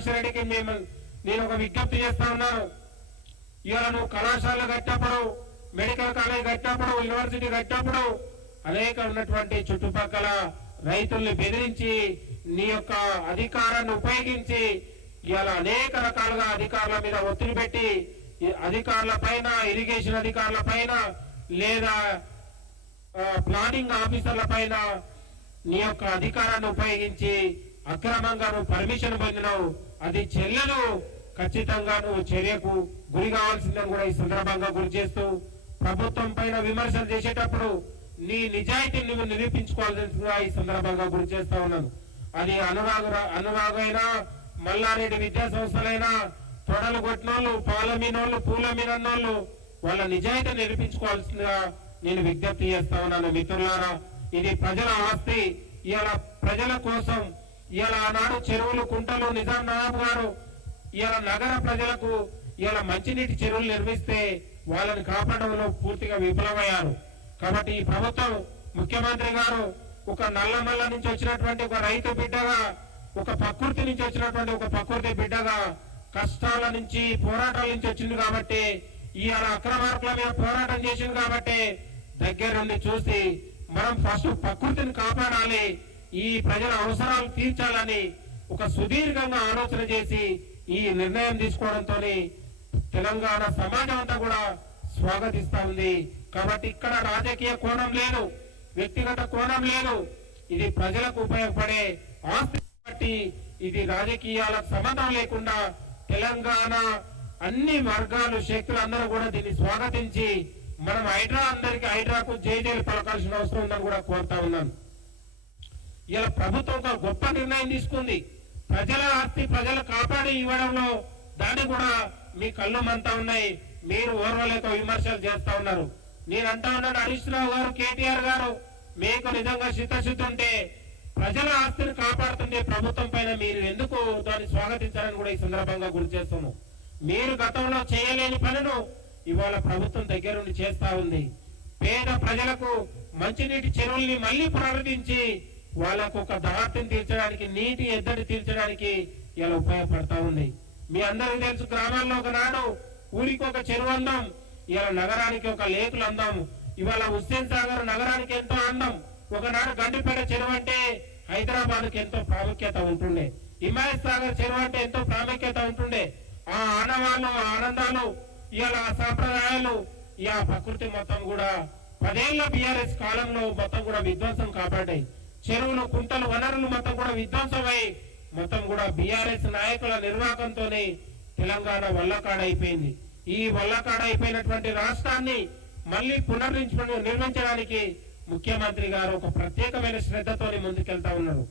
రాజశేఖర రెడ్డికి నేను ఒక విజ్ఞప్తి చేస్తా ఉన్నాను. ఇవాళ నువ్వు కళాశాలలు కట్టినప్పుడు, మెడికల్ కాలేజ్ కట్టినప్పుడు, యూనివర్సిటీ కట్టినప్పుడు అనేక ఉన్నటువంటి చుట్టుపక్కల రైతుల్ని బెదిరించి నీ యొక్క అధికారాన్ని ఉపయోగించి ఇవాళ అనేక రకాలుగా అధికారుల మీద ఒత్తిడి పెట్టి అధికారుల పైన, ఇరిగేషన్ అధికారుల పైన లేదా ప్లానింగ్ ఆఫీసర్ల పైన నీ యొక్క అధికారాన్ని ఉపయోగించి అక్రమంగా నువ్వు పర్మిషన్ పొందినావు. అది చెల్లెలు, ఖచ్చితంగా నువ్వు చర్యకు గురి కావాల్సిందని కూడా ఈ సందర్భంగా గురి చేస్తూ, ప్రభుత్వం పైన విమర్శలు చేసేటప్పుడు నీ నిజాయితీని నువ్వు నిరూపించుకోవాల్సిందిగా ఈ సందర్భంగా గురి చేస్తా ఉన్నాను. అది అనురాగైనా, మల్లారెడ్డి విద్యా సంస్థలైనా, తొడలు కొట్టినోళ్ళు, పాల మీనోళ్ళు, పూల మీనన్నోళ్ళు వాళ్ళ నిజాయితీ నిరూపించుకోవాల్సిందిగా నేను విజ్ఞప్తి చేస్తా ఉన్నాను. మిత్రులారా, ఇది ప్రజల ఆస్తి. ఇలా ప్రజల కోసం ఇలా ఆనాడు చెరువులు, కుంటలు నిజాం నవాబు గారు ఇలా నగర ప్రజలకు ఇలా మంచినీటి చెరువులు నిర్మిస్తే వాళ్ళని కాపాడడంలో పూర్తిగా విఫలమయ్యారు. కాబట్టి ఈ ప్రభుత్వం, ముఖ్యమంత్రి గారు ఒక నల్లమల్ల నుంచి వచ్చినటువంటి ఒక రైతు బిడ్డగా, ఒక ప్రకృతి నుంచి వచ్చినటువంటి ఒక ప్రకృతి బిడ్డగా కష్టాల నుంచి, పోరాటాల నుంచి వచ్చింది కాబట్టి, ఇవాళ అక్రమార్కుల మీద పోరాటం చేసింది కాబట్టి దగ్గర నుండి చూసి మనం ఫస్ట్ ప్రకృతిని కాపాడాలి, ఈ ప్రజల అవసరాలు తీర్చాలని ఒక సుదీర్ఘంగా ఆలోచన చేసి ఈ నిర్ణయం తీసుకోవడంతో తెలంగాణ సమాజం అంతా కూడా స్వాగతిస్తా ఉంది. కాబట్టి ఇక్కడ రాజకీయ కోణం లేదు, వ్యక్తిగత కోణం లేదు. ఇది ప్రజలకు ఉపయోగపడే ఆస్తి కాబట్టి ఇది రాజకీయాలకు సంబంధం లేకుండా తెలంగాణ అన్ని వర్గాలు, శక్తులు అందరూ కూడా దీన్ని స్వాగతించి మనం హైడ్రాకు జైలు పలకాల్సిన అవసరం ఉందని కూడా కోరుతా ఉన్నాను. ఇలా ప్రభుత్వం ఒక గొప్ప నిర్ణయం తీసుకుంది. ప్రజల ఆస్తి ప్రజలు కాపాడి ఇవ్వడంలో దాన్ని కూడా మీ కళ్ళు మంతా ఉన్నాయి. మీరు ఓర్వలేక విమర్శలు చేస్తా ఉన్నారు. నేను అంటా ఉన్నాను, హరీష్ రావు గారు, కేటీఆర్ గారు, మీకు నిజంగా చిత్తశుద్ధి ఉంటే ప్రజల ఆస్తిని కాపాడుతుంటే ప్రభుత్వం పైన మీరు ఎందుకు దాన్ని స్వాగతించాలని కూడా ఈ సందర్భంగా గుర్తు చేస్తున్నాను. మీరు గతంలో చేయలేని పనులు ఇవాళ ప్రభుత్వం దగ్గరుండి చేస్తా ఉంది. పేద ప్రజలకు మంచినీటి చెరువుల్ని మళ్లీ పునరుద్ధరించి వాళ్ళకు ఒక దాహం తీర్చడానికి, నీటి ఎద్దడి తీర్చడానికి ఇలా ఉపయోగపడతా ఉంది. మీ అందరికీ తెలుసు, గ్రామాల్లో ఒకనాడు ఊరికి ఒక చెరువు అందం, ఇలా నగరానికి ఒక లేకులు అందం. ఇవాళ హుస్సేన్ సాగర్ నగరానికి ఎంతో అందం. ఒకనాడు గండిపేట చెరువు అంటే హైదరాబాద్ కి ఎంతో ప్రాముఖ్యత ఉంటుండే, హిమాయత్ సాగర్ చెరువు అంటే ఎంతో ప్రాముఖ్యత ఉంటుండే. ఆ ఆనవాళ్ళు, ఆనందాలు, ఇలా సాంప్రదాయాలు, ఆ ప్రకృతి మొత్తం కూడా 10 ఏళ్ల బీఆర్ఎస్ కాలంలో మొత్తం కూడా విధ్వంసం కాపాడాయి. చెరువులు, కుంటలు, వనరులు మొత్తం కూడా విధ్వంసమై మొత్తం కూడా బీఆర్ఎస్ నాయకుల నిర్వాహకంతోనే తెలంగాణ వల్లకాడైపోయింది. ఈ వల్లకాడైపోయినటువంటి రాష్ట్రాన్ని మళ్లీ నిర్మించడానికి ముఖ్యమంత్రి గారు ఒక ప్రత్యేకమైన శ్రద్ధతోని ముందుకెళ్తా ఉన్నారు.